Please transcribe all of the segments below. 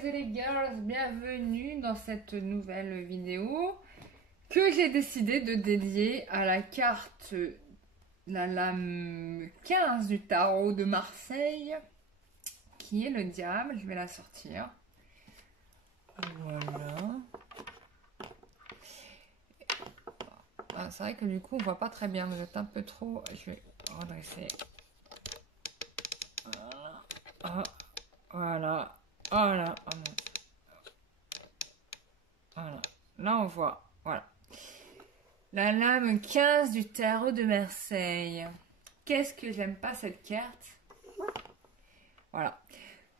boys et les girls, bienvenue dans cette nouvelle vidéo que j'ai décidé de dédier à la carte, la lame 15 du tarot de Marseille, qui est le diable. Je vais la sortir. Voilà. Ah, c'est vrai que du coup on voit pas très bien, vous êtes un peu trop. Je vais redresser. Voilà. Ah, voilà. Voilà. Oh mon Dieu. Voilà. Là on voit. Voilà. La lame 15 du tarot de Marseille. Qu'est-ce que j'aime pas cette carte. Voilà.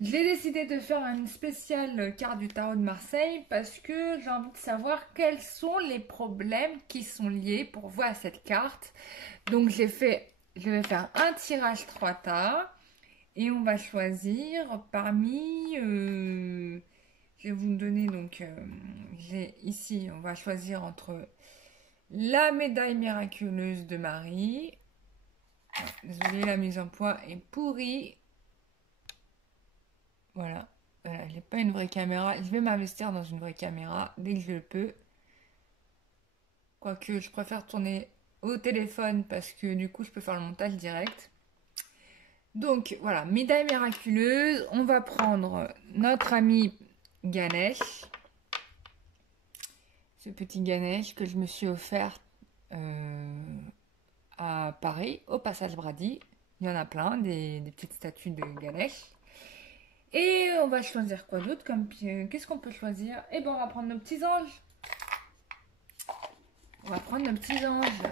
J'ai décidé de faire une spéciale carte du tarot de Marseille parce que j'ai envie de savoir quels sont les problèmes qui sont liés pour voir cette carte. Donc je vais faire un tirage 3 tas et on va choisir parmi... je vais vous donner donc... j'ai ici, on va choisir entre la médaille miraculeuse de Marie. Désolée, la mise en point est pourrie. Voilà, voilà, j'ai pas une vraie caméra. Je vais m'investir dans une vraie caméra dès que je le peux. Quoique, je préfère tourner au téléphone parce que du coup, je peux faire le montage direct. Donc, voilà, médaille miraculeuse. On va prendre notre ami Ganesh. Ce petit Ganesh que je me suis offert à Paris, au passage Brady. Il y en a plein, des petites statues de Ganesh. Et on va choisir quoi d'autre comme... Qu'est-ce qu'on peut choisir? Eh ben, on va prendre nos petits anges. On va prendre nos petits anges.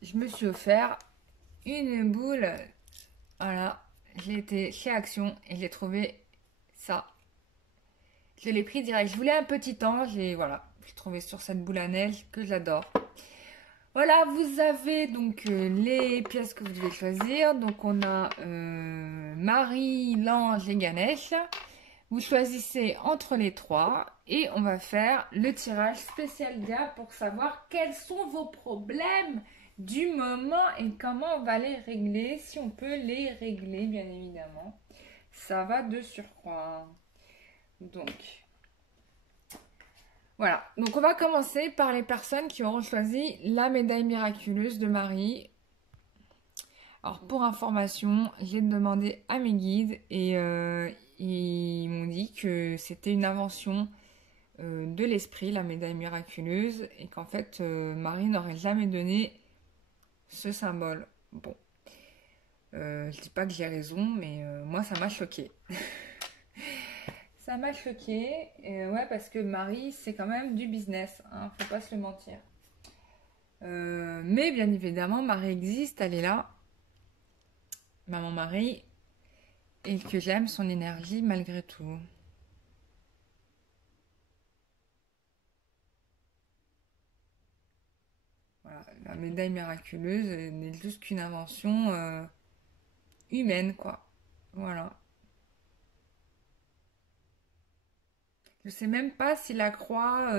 Je me suis offert une boule. Voilà. J'ai été chez Action et j'ai trouvé ça. Je l'ai pris direct. Je voulais un petit ange et voilà. J'ai trouvé sur cette boule à neige que j'adore. Voilà, vous avez donc les pièces que vous devez choisir. Donc on a Marie, l'ange et Ganesh. Vous choisissez entre les trois et on va faire le tirage spécial diable pour savoir quels sont vos problèmes du moment et comment on va les régler, si on peut les régler bien évidemment. Ça va de surcroît. Donc, voilà. Donc on va commencer par les personnes qui auront choisi la médaille miraculeuse de Marie. Alors pour information, j'ai demandé à mes guides et ils m'ont dit que c'était une invention de l'esprit, la médaille miraculeuse, et qu'en fait Marie n'aurait jamais donné ce symbole. Bon, je dis pas que j'ai raison, mais moi ça m'a choquée. Ça m'a choquée, ouais, parce que Marie c'est quand même du business, hein, faut pas se le mentir. Mais bien évidemment, Marie existe, elle est là. Maman Marie, et que j'aime son énergie malgré tout. Voilà, la médaille miraculeuse n'est juste qu'une invention humaine, quoi. Voilà. Je sais même pas si la croix,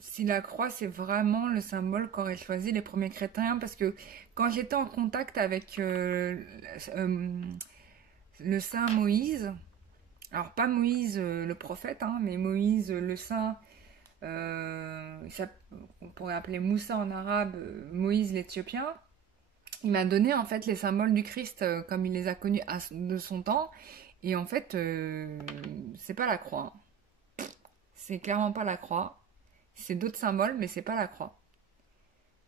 c'est vraiment le symbole qu'auraient choisi les premiers chrétiens, parce que quand j'étais en contact avec le saint Moïse, alors pas Moïse le prophète, hein, mais Moïse le saint, on pourrait appeler Moussa en arabe, Moïse l'Éthiopien, il m'a donné en fait les symboles du Christ comme il les a connus de son temps, et en fait c'est pas la croix, hein. C'est clairement pas la croix, c'est d'autres symboles mais c'est pas la croix.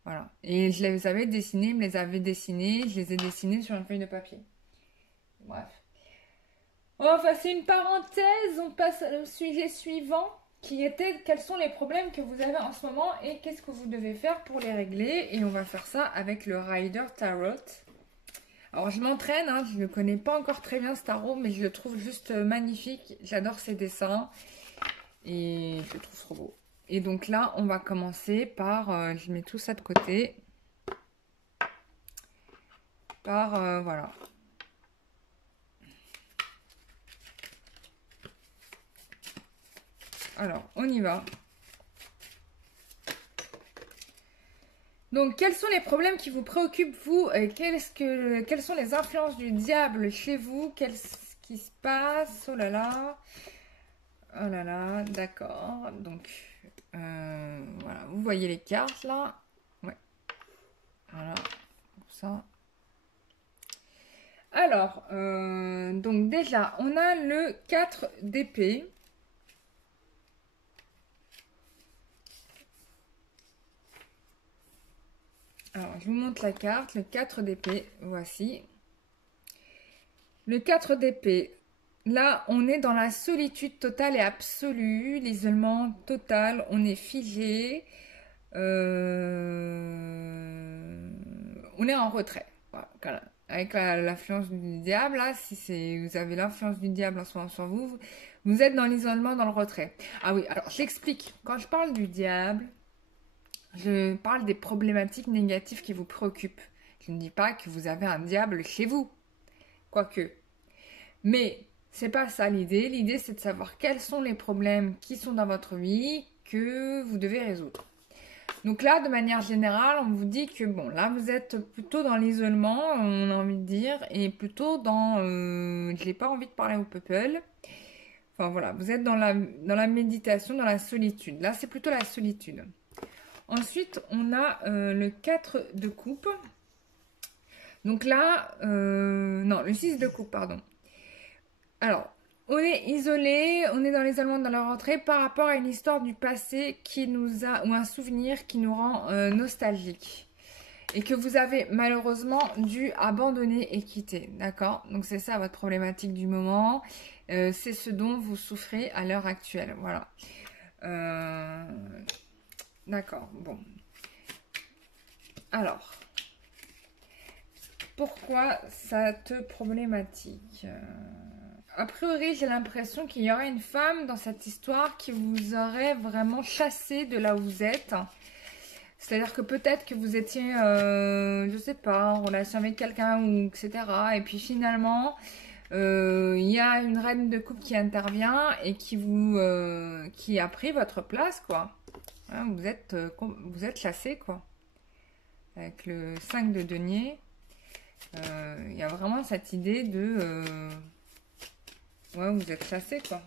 Voilà, et je les avais dessinés, il me les avait dessinés, je les ai dessinés sur une feuille de papier. Bref. Enfin, c'est une parenthèse, on passe au sujet suivant, qui était quels sont les problèmes que vous avez en ce moment et qu'est-ce que vous devez faire pour les régler. Et on va faire ça avec le Rider Tarot. Alors, je m'entraîne, hein, je ne connais pas encore très bien ce tarot, mais je le trouve juste magnifique. J'adore ses dessins et je le trouve trop beau. Et donc là, on va commencer par, je mets tout ça de côté, par, voilà. Alors, on y va. Donc, quels sont les problèmes qui vous préoccupent, vous? Quelles sont les influences du diable chez vous? qui se passe? Oh là là. Oh là là, d'accord. Donc, voilà, vous voyez les cartes là. Ouais, voilà, comme ça. Alors, donc déjà, on a le 4 d'épée. Alors, je vous montre la carte, le 4 d'épée, voici. Le 4 d'épée, là, on est dans la solitude totale et absolue, l'isolement total, on est figé, on est en retrait. Voilà. Avec l'influence du diable, là, si vous avez l'influence du diable en ce moment sur vous, vous êtes dans l'isolement, dans le retrait. Ah oui, alors j'explique. Quand je parle du diable, je parle des problématiques négatives qui vous préoccupent. Je ne dis pas que vous avez un diable chez vous, quoique. Mais c'est pas ça l'idée. L'idée, c'est de savoir quels sont les problèmes qui sont dans votre vie que vous devez résoudre. Donc là, de manière générale, on vous dit que bon, là, vous êtes plutôt dans l'isolement, on a envie de dire, et plutôt dans j'ai pas envie de parler au people. Enfin voilà, vous êtes dans la méditation, dans la solitude. Là, c'est plutôt la solitude. Ensuite, on a le 4 de coupe. Donc là, non, le 6 de coupe, pardon. Alors, on est isolé, on est dans l'isolement dans la rentrée par rapport à une histoire du passé qui nous a, ou un souvenir qui nous rend nostalgique. Et que vous avez malheureusement dû abandonner et quitter, d'accord? Donc c'est ça votre problématique du moment, c'est ce dont vous souffrez à l'heure actuelle, voilà. D'accord, bon. Alors, pourquoi cette problématique? A priori, j'ai l'impression qu'il y aurait une femme dans cette histoire qui vous aurait vraiment chassé de là où vous êtes. C'est-à-dire que peut-être que vous étiez, je sais pas, en relation avec quelqu'un, ou etc. Et puis finalement, il y a une reine de coupe qui intervient et qui a pris votre place, quoi. Hein, vous êtes chassé, quoi. Avec le 5 de denier, il y a vraiment cette idée de... ouais, vous êtes chassé, quoi.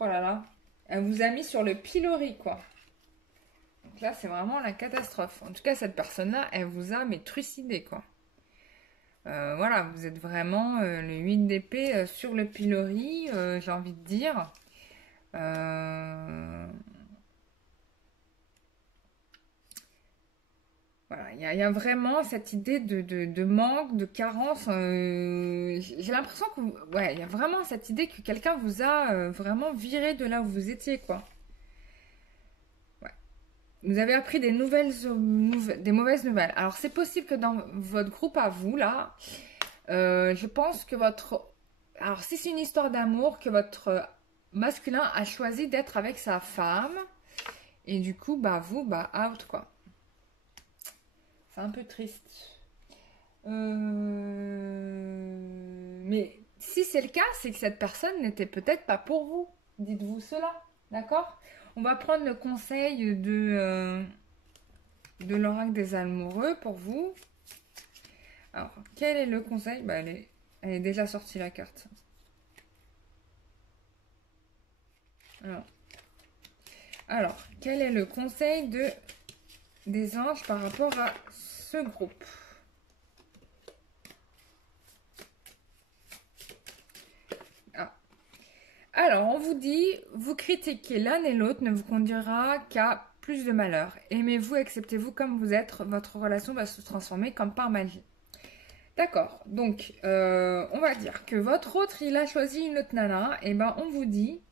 Oh là là. Elle vous a mis sur le pilori, quoi. Donc là, c'est vraiment la catastrophe. En tout cas, cette personne-là, elle vous a mais trucidé, quoi. Voilà, vous êtes vraiment le 8 d'épée sur le pilori, j'ai envie de dire. Voilà, il y a vraiment cette idée de manque, de carence. J'ai l'impression que... ouais, il y a vraiment cette idée que quelqu'un vous a vraiment viré de là où vous étiez, quoi. Ouais. Vous avez appris des des mauvaises nouvelles. Alors, c'est possible que dans votre groupe à vous, là, je pense que votre... Alors, si c'est une histoire d'amour, que votre masculin a choisi d'être avec sa femme, et du coup, bah, vous, bah, out, quoi. C'est un peu triste. Mais si c'est le cas, c'est que cette personne n'était peut-être pas pour vous. Dites-vous cela, d'accord? On va prendre le conseil de l'oracle des amoureux pour vous. Alors, quel est le conseil? Bah, elle est déjà sortie la carte. Alors, quel est le conseil des anges par rapport à ce groupe? Alors, on vous dit, vous critiquer l'un et l'autre ne vous conduira qu'à plus de malheur. Aimez-vous, acceptez-vous comme vous êtes, votre relation va se transformer comme par magie. D'accord, donc on va dire que votre autre, il a choisi une autre nana, et ben on vous dit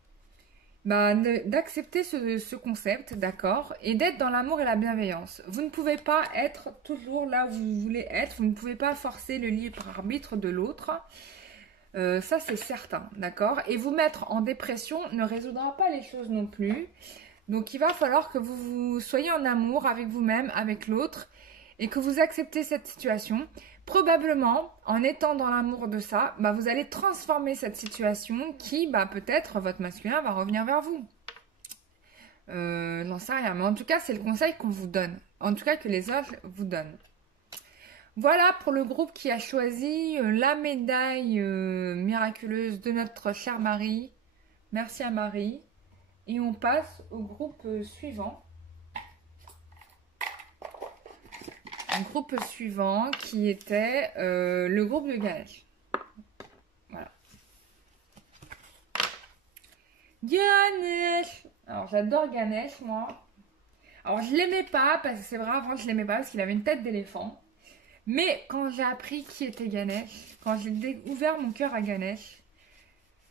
d'accepter ce concept, d'accord, et d'être dans l'amour et la bienveillance. Vous ne pouvez pas être toujours là où vous voulez être, vous ne pouvez pas forcer le libre arbitre de l'autre. Ça, c'est certain, d'accord? Et vous mettre en dépression ne résoudra pas les choses non plus. Donc, il va falloir que vous soyez en amour avec vous-même, avec l'autre, et que vous acceptez cette situation. Probablement, en étant dans l'amour de ça, bah, vous allez transformer cette situation qui, bah, peut-être, votre masculin va revenir vers vous. J'en sais rien, mais en tout cas, c'est le conseil qu'on vous donne. En tout cas, que les anges vous donnent. Voilà pour le groupe qui a choisi la médaille miraculeuse de notre chère Marie. Merci à Marie. Et on passe au groupe suivant. Le groupe suivant qui était le groupe de Ganesh. Voilà. Ganesh. Alors j'adore Ganesh moi. Alors je l'aimais pas parce que c'est vrai avant je l'aimais pas parce qu'il avait une tête d'éléphant. Mais quand j'ai appris qui était Ganesh, quand j'ai ouvert mon cœur à Ganesh,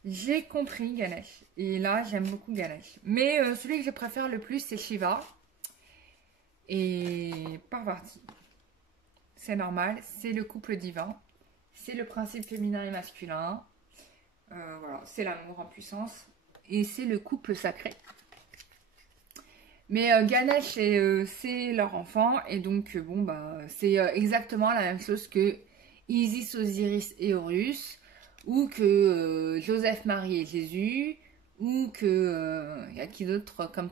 j'ai compris Ganesh. Et là j'aime beaucoup Ganesh. Mais celui que je préfère le plus c'est Shiva. Et par partie. C'est normal, c'est le couple divin. C'est le principe féminin et masculin. Voilà, c'est l'amour en puissance. Et c'est le couple sacré. Mais Ganesh, c'est leur enfant. Et donc, bon, bah, c'est exactement la même chose que Isis, Osiris et Horus. Ou que Joseph, Marie et Jésus. Ou que... y a qui d'autre comme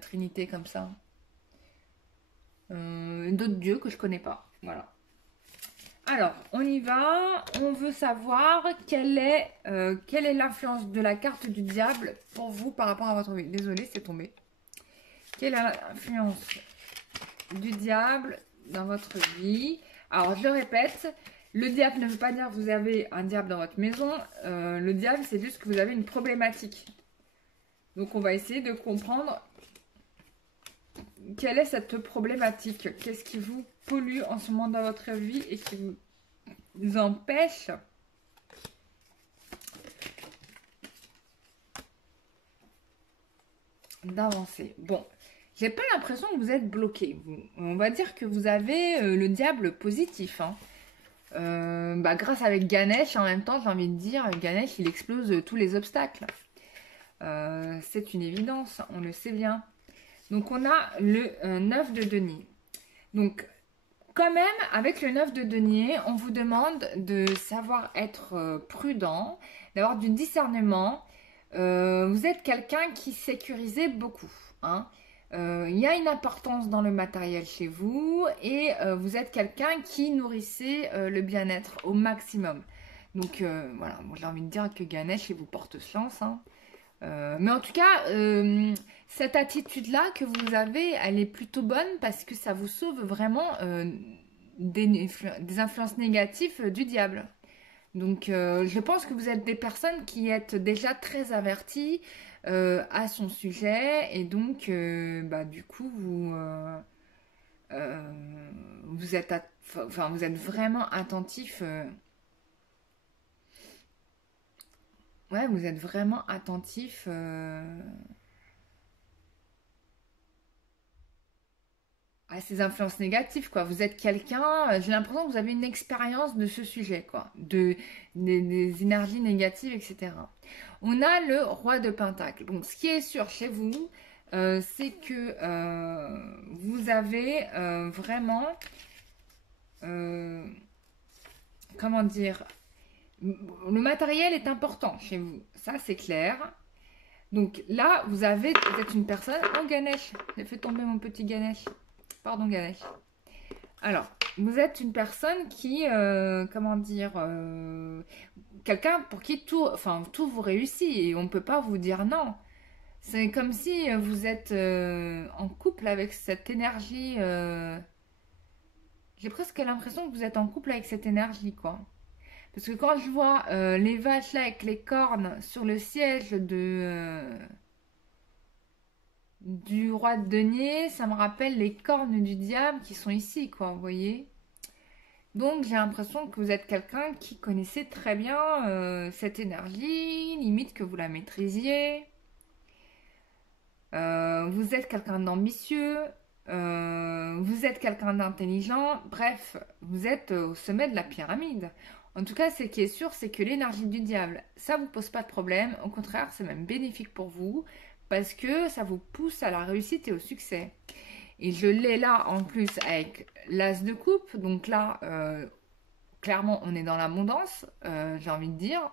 trinité comme ça d'autres dieux que je connais pas. Voilà. Alors, on y va. On veut savoir quelle est l'influence de la carte du diable pour vous par rapport à votre vie. Désolée, c'est tombé. Quelle est l'influence du diable dans votre vie? Alors, je le répète, le diable ne veut pas dire que vous avez un diable dans votre maison. Le diable, c'est juste que vous avez une problématique. Donc, on va essayer de comprendre quelle est cette problématique. Qu'est-ce qui vous pollue en ce moment dans votre vie et qui vous empêche d'avancer. Bon, j'ai pas l'impression que vous êtes bloqué. On va dire que vous avez le diable positif. Hein. Grâce avec Ganesh, en même temps, j'ai envie de dire, Ganesh, il explose tous les obstacles. C'est une évidence, on le sait bien. Donc, on a le 9 de denier. Donc, quand même, avec le 9 de denier, on vous demande de savoir être prudent, d'avoir du discernement. Vous êtes quelqu'un qui sécurisait beaucoup. Hein. Il y a une importance dans le matériel chez vous et vous êtes quelqu'un qui nourrissait le bien-être au maximum. Donc voilà, moi j'ai envie de dire que Ganesh, il vous porte chance. Hein. Mais en tout cas, cette attitude-là que vous avez, elle est plutôt bonne parce que ça vous sauve vraiment des influences négatives du diable. Donc, je pense que vous êtes des personnes qui êtes déjà très averties à son sujet et donc, du coup, vous êtes, vous êtes vraiment attentif. Ouais, vous êtes vraiment attentif à ces influences négatives, quoi. Vous êtes quelqu'un, j'ai l'impression que vous avez une expérience de ce sujet, quoi, des énergies négatives, etc. On a le roi de Pentacle. Donc, ce qui est sûr chez vous, c'est que vous avez vraiment, comment dire, le matériel est important chez vous, ça c'est clair. Donc là, vous êtes une personne. Oh Ganesh, j'ai fait tomber mon petit Ganesh. Pardon Ganesh. Alors, vous êtes une personne qui, comment dire, quelqu'un pour qui tout vous réussit et on ne peut pas vous dire non. C'est comme si vous êtes en couple avec cette énergie. J'ai presque l'impression que vous êtes en couple avec cette énergie, quoi. Parce que quand je vois les vaches là avec les cornes sur le siège du roi de denier, ça me rappelle les cornes du diable qui sont ici, quoi, vous voyez. Donc j'ai l'impression que vous êtes quelqu'un qui connaissait très bien cette énergie, limite que vous la maîtrisiez. Vous êtes quelqu'un d'ambitieux, vous êtes quelqu'un d'intelligent, bref, vous êtes au sommet de la pyramide. En tout cas, ce qui est sûr, c'est que l'énergie du diable, ça vous pose pas de problème. Au contraire, c'est même bénéfique pour vous parce que ça vous pousse à la réussite et au succès. Et je l'ai là en plus avec l'as de coupe. Donc là, clairement, on est dans l'abondance, j'ai envie de dire.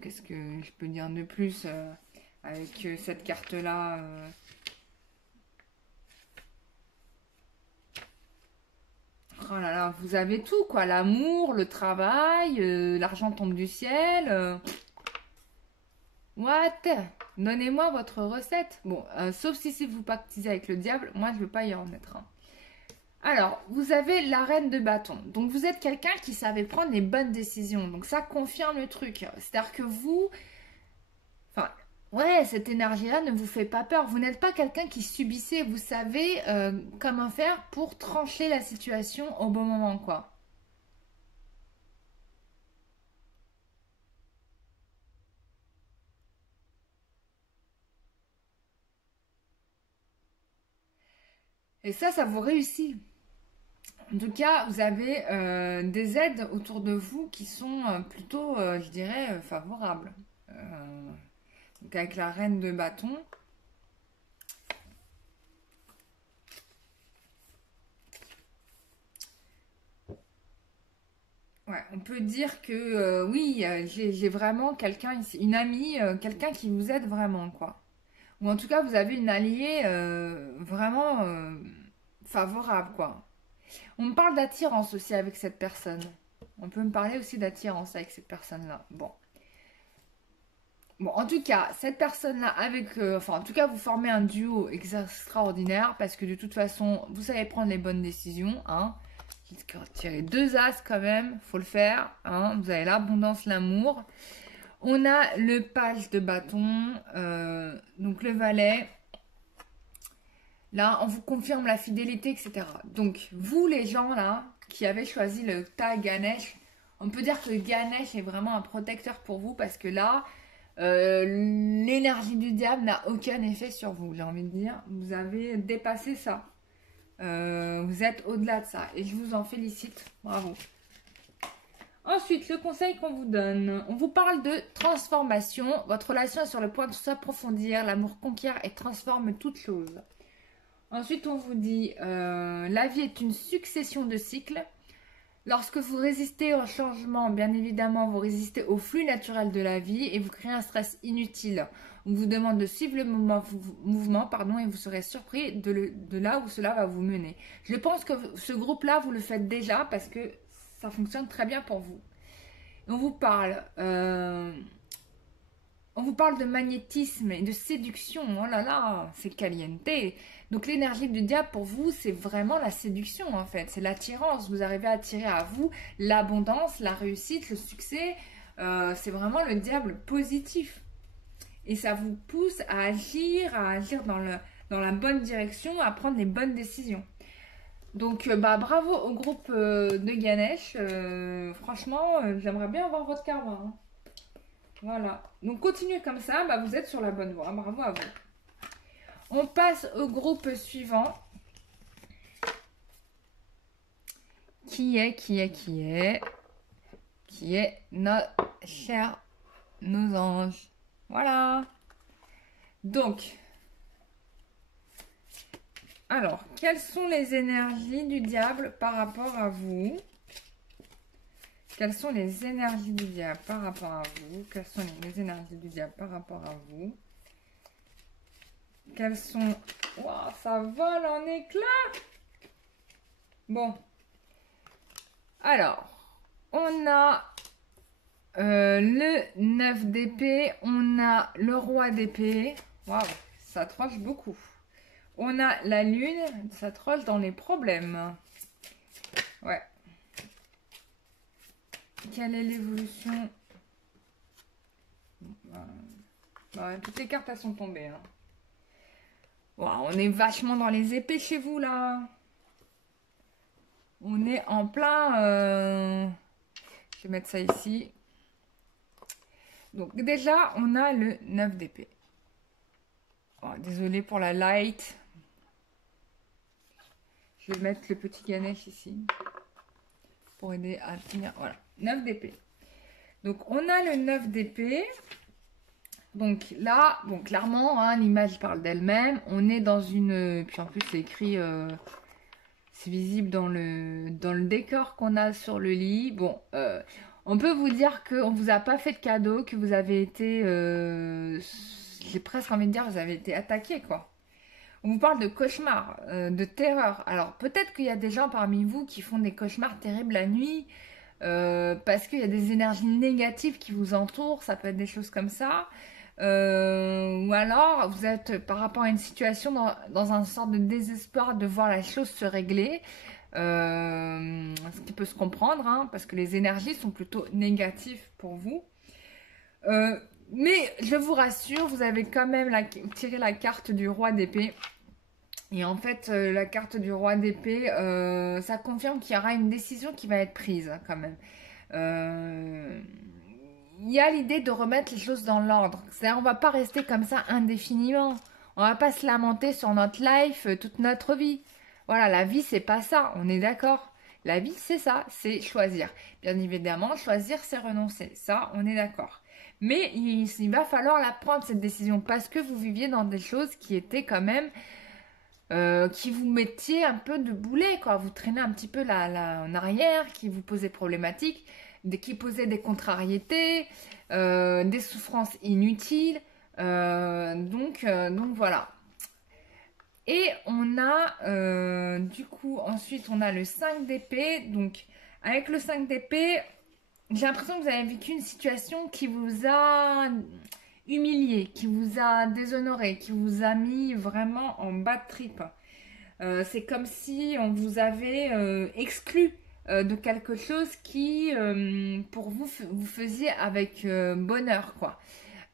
Qu'est-ce que je peux dire de plus avec cette carte-là vous avez tout, quoi. L'amour, le travail, l'argent tombe du ciel. What? Donnez-moi votre recette. Bon, sauf si vous pactisez avec le diable, moi je veux pas y en être. Hein. Alors, vous avez la reine de bâton. Donc, vous êtes quelqu'un qui savait prendre les bonnes décisions. Donc, ça confirme le truc. C'est-à-dire que vous... Enfin, ouais, cette énergie-là ne vous fait pas peur. Vous n'êtes pas quelqu'un qui subissait. Vous savez comment faire pour trancher la situation au bon moment, quoi. Et ça vous réussit. En tout cas, vous avez des aides autour de vous qui sont plutôt, je dirais, favorables. Donc avec la reine de bâton, ouais, on peut dire que oui, j'ai vraiment quelqu'un ici, une amie, quelqu'un qui vous aide vraiment, quoi. Ou en tout cas, vous avez une alliée vraiment favorable, quoi. On me parle d'attirance aussi avec cette personne. On peut me parler aussi d'attirance avec cette personne-là. Bon. Bon, en tout cas, cette personne-là, avec... enfin, en tout cas, vous formez un duo extraordinaire parce que de toute façon, vous savez prendre les bonnes décisions. Hein. Tirer deux as quand même, faut le faire. Hein. Vous avez l'abondance, l'amour. On a le page de bâton, donc le valet. Là, on vous confirme la fidélité, etc. Donc, vous les gens là, qui avez choisi le tag Ganesh, on peut dire que Ganesh est vraiment un protecteur pour vous parce que là, l'énergie du diable n'a aucun effet sur vous, j'ai envie de dire. Vous avez dépassé ça. Vous êtes au-delà de ça et je vous en félicite. Bravo. Ensuite, le conseil qu'on vous donne. On vous parle de transformation. Votre relation est sur le point de s'approfondir. L'amour conquiert et transforme toute chose. Ensuite, on vous dit la vie est une succession de cycles. Lorsque vous résistez au changement, bien évidemment, vous résistez au flux naturel de la vie et vous créez un stress inutile. On vous demande de suivre le mouvement pardon, et vous serez surpris de là où cela va vous mener. Je pense que ce groupe-là, vous le faites déjà parce que ça fonctionne très bien pour vous. On vous parle de magnétisme et de séduction. Oh là là, c'est caliente. Donc l'énergie du diable pour vous, c'est vraiment la séduction en fait. C'est l'attirance. Vous arrivez à attirer à vous l'abondance, la réussite, le succès. C'est vraiment le diable positif. Et ça vous pousse à agir dans la bonne direction, à prendre les bonnes décisions. Donc bravo au groupe de Ganesh. Franchement, j'aimerais bien avoir votre karma. Hein. Voilà. Donc continuez comme ça, vous êtes sur la bonne voie. Bravo à vous. On passe au groupe suivant. Qui est nos anges. Voilà. Donc, alors, quelles sont les énergies du diable par rapport à vous? Quelles sont les énergies du diable par rapport à vous? Quelles sont les énergies du diable par rapport à vous? Quelles sont... Wow, ça vole en éclats! Bon. Alors, on a le 9 d'épée, on a le roi d'épée. Waouh, ça troche beaucoup. On a la lune, ça troche dans les problèmes. Ouais. Quelle est l'évolution? Toutes les cartes elles sont tombées. Hein. Wow, on est vachement dans les épées chez vous là. On est en plein... Je vais mettre ça ici. Donc déjà, on a le 9 d'épée. Oh, désolée pour la light. Je vais mettre le petit Ganesh ici. Pour aider à tenir. Voilà, 9 d'épée. Donc on a le 9 d'épée. Donc là, bon, clairement, hein, l'image parle d'elle-même. On est dans une... Puis en plus, c'est écrit... c'est visible dans le décor qu'on a sur le lit. Bon, on peut vous dire qu'on ne vous a pas fait de cadeau, que vous avez été... J'ai presque envie de dire, vous avez été attaqué, quoi. On vous parle de cauchemars, de terreur. Alors peut-être qu'il y a des gens parmi vous qui font des cauchemars terribles la nuit parce qu'il y a des énergies négatives qui vous entourent, ça peut être des choses comme ça. Ou alors vous êtes par rapport à une situation dans un sorte de désespoir de voir la chose se régler. Ce qui peut se comprendre, hein, parce que les énergies sont plutôt négatives pour vous. Mais je vous rassure, vous avez quand même tiré la carte du roi d'épée. Et en fait, la carte du roi d'épée, ça confirme qu'il y aura une décision qui va être prise, hein, quand même. Il y a l'idée de remettre les choses dans l'ordre. C'est-à-dire, on va pas rester comme ça indéfiniment. On va pas se lamenter sur notre life toute notre vie. Voilà, la vie, c'est pas ça, on est d'accord. La vie, c'est ça, c'est choisir. Bien évidemment, choisir, c'est renoncer. Ça, on est d'accord. Mais il va falloir la prendre, cette décision, parce que vous viviez dans des choses qui étaient quand même qui vous mettiez un peu de boulet, quoi. Vous traînez un petit peu en arrière, qui vous posaient problématique, qui posaient des contrariétés, des souffrances inutiles. Donc voilà. Et on a, du coup, ensuite, on a le 5 d'épée. Donc, avec le 5 d'épée, j'ai l'impression que vous avez vécu une situation qui vous a humilié, qui vous a déshonoré, qui vous a mis vraiment en bas de trip. C'est comme si on vous avait exclu de quelque chose qui, pour vous, vous faisiez avec bonheur, quoi.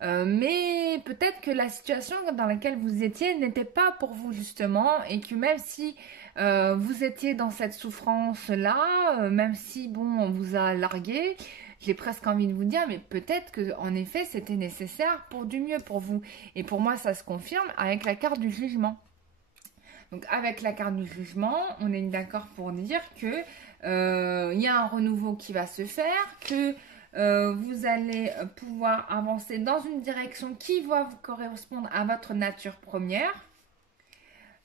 Mais peut-être que la situation dans laquelle vous étiez n'était pas pour vous justement et que même si vous étiez dans cette souffrance-là, même si bon on vous a largué, j'ai presque envie de vous dire mais peut-être que en effet c'était nécessaire pour du mieux pour vous. Et pour moi ça se confirme avec la carte du jugement. Donc avec la carte du jugement, on est d'accord pour dire que y a un renouveau qui va se faire, que vous allez pouvoir avancer dans une direction qui va vous correspondre à votre nature première.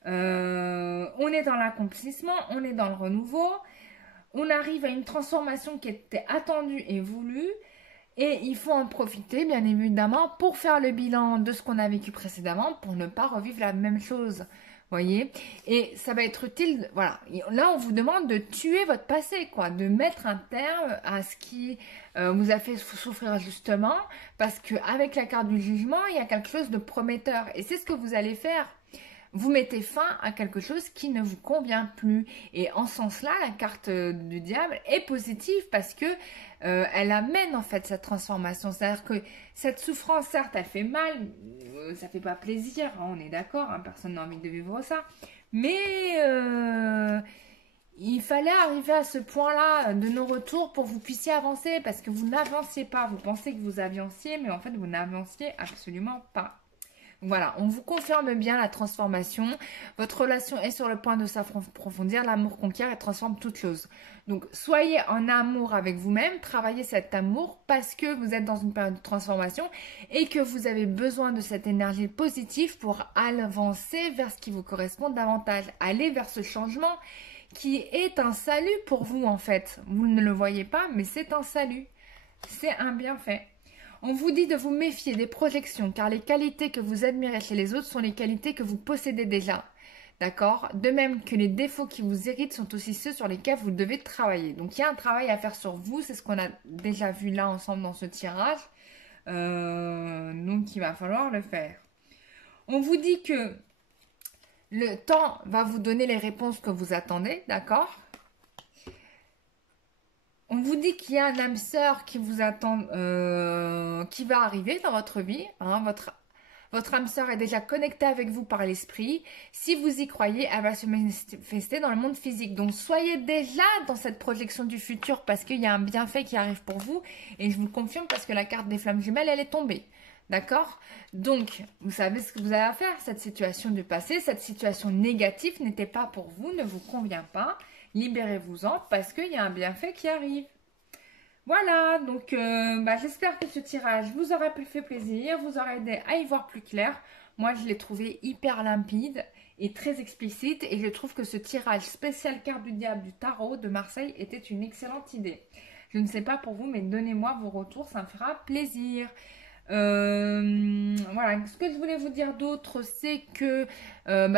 On est dans l'accomplissement, on est dans le renouveau. On arrive à une transformation qui était attendue et voulue. Et il faut en profiter, bien évidemment, pour faire le bilan de ce qu'on a vécu précédemment, pour ne pas revivre la même chose. Voyez, et ça va être utile, voilà. Là, on vous demande de tuer votre passé, quoi, de mettre un terme à ce qui vous a fait souffrir justement, parce que avec la carte du jugement, il y a quelque chose de prometteur, et c'est ce que vous allez faire. Vous mettez fin à quelque chose qui ne vous convient plus. Et en ce sens-là, la carte du diable est positive parce que elle amène en fait cette transformation. C'est-à-dire que cette souffrance, certes, elle fait mal, ça fait pas plaisir, hein, on est d'accord, hein, personne n'a envie de vivre ça. Mais il fallait arriver à ce point-là de non-retour pour que vous puissiez avancer parce que vous n'avanciez pas. Vous pensez que vous avanciez, mais en fait, vous n'avanciez absolument pas. Voilà, on vous confirme bien la transformation. Votre relation est sur le point de s'approfondir. L'amour conquiert et transforme toute chose. Donc, soyez en amour avec vous-même. Travaillez cet amour parce que vous êtes dans une période de transformation et que vous avez besoin de cette énergie positive pour avancer vers ce qui vous correspond davantage. Aller vers ce changement qui est un salut pour vous, en fait. Vous ne le voyez pas, mais c'est un salut. C'est un bienfait. On vous dit de vous méfier des projections, car les qualités que vous admirez chez les autres sont les qualités que vous possédez déjà. D'accord? De même que les défauts qui vous irritent sont aussi ceux sur lesquels vous devez travailler. Donc il y a un travail à faire sur vous, c'est ce qu'on a déjà vu là ensemble dans ce tirage. Donc il va falloir le faire. On vous dit que le temps va vous donner les réponses que vous attendez, d'accord? On vous dit qu'il y a un âme sœur qui vous attend, qui va arriver dans votre vie. Hein, votre âme sœur est déjà connectée avec vous par l'esprit. Si vous y croyez, elle va se manifester dans le monde physique. Donc, soyez déjà dans cette projection du futur parce qu'il y a un bienfait qui arrive pour vous. Et je vous le confirme parce que la carte des flammes jumelles, elle est tombée. D'accord? Donc, vous savez ce que vous avez à faire. Cette situation du passé, cette situation négative n'était pas pour vous, ne vous convient pas. Libérez-vous-en parce qu'il y a un bienfait qui arrive. Voilà, donc j'espère que ce tirage vous aura fait plaisir, vous aura aidé à y voir plus clair. Moi, je l'ai trouvé hyper limpide et très explicite et je trouve que ce tirage spécial carte du diable du tarot de Marseille était une excellente idée. Je ne sais pas pour vous, mais donnez-moi vos retours, ça me fera plaisir. Voilà, ce que je voulais vous dire d'autre, c'est que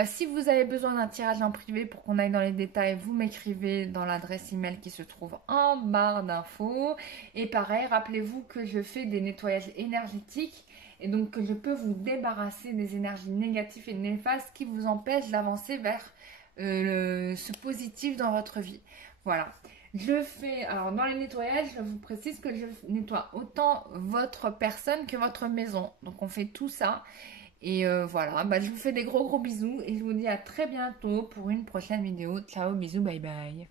si vous avez besoin d'un tirage en privé pour qu'on aille dans les détails, vous m'écrivez dans l'adresse email qui se trouve en barre d'infos. Et pareil, rappelez-vous que je fais des nettoyages énergétiques et donc que je peux vous débarrasser des énergies négatives et néfastes qui vous empêchent d'avancer vers ce positif dans votre vie. Voilà. Je fais, alors dans les nettoyages, je vous précise que je nettoie autant votre personne que votre maison. Donc on fait tout ça. Et voilà, je vous fais des gros bisous et je vous dis à très bientôt pour une prochaine vidéo. Ciao, bisous, bye bye.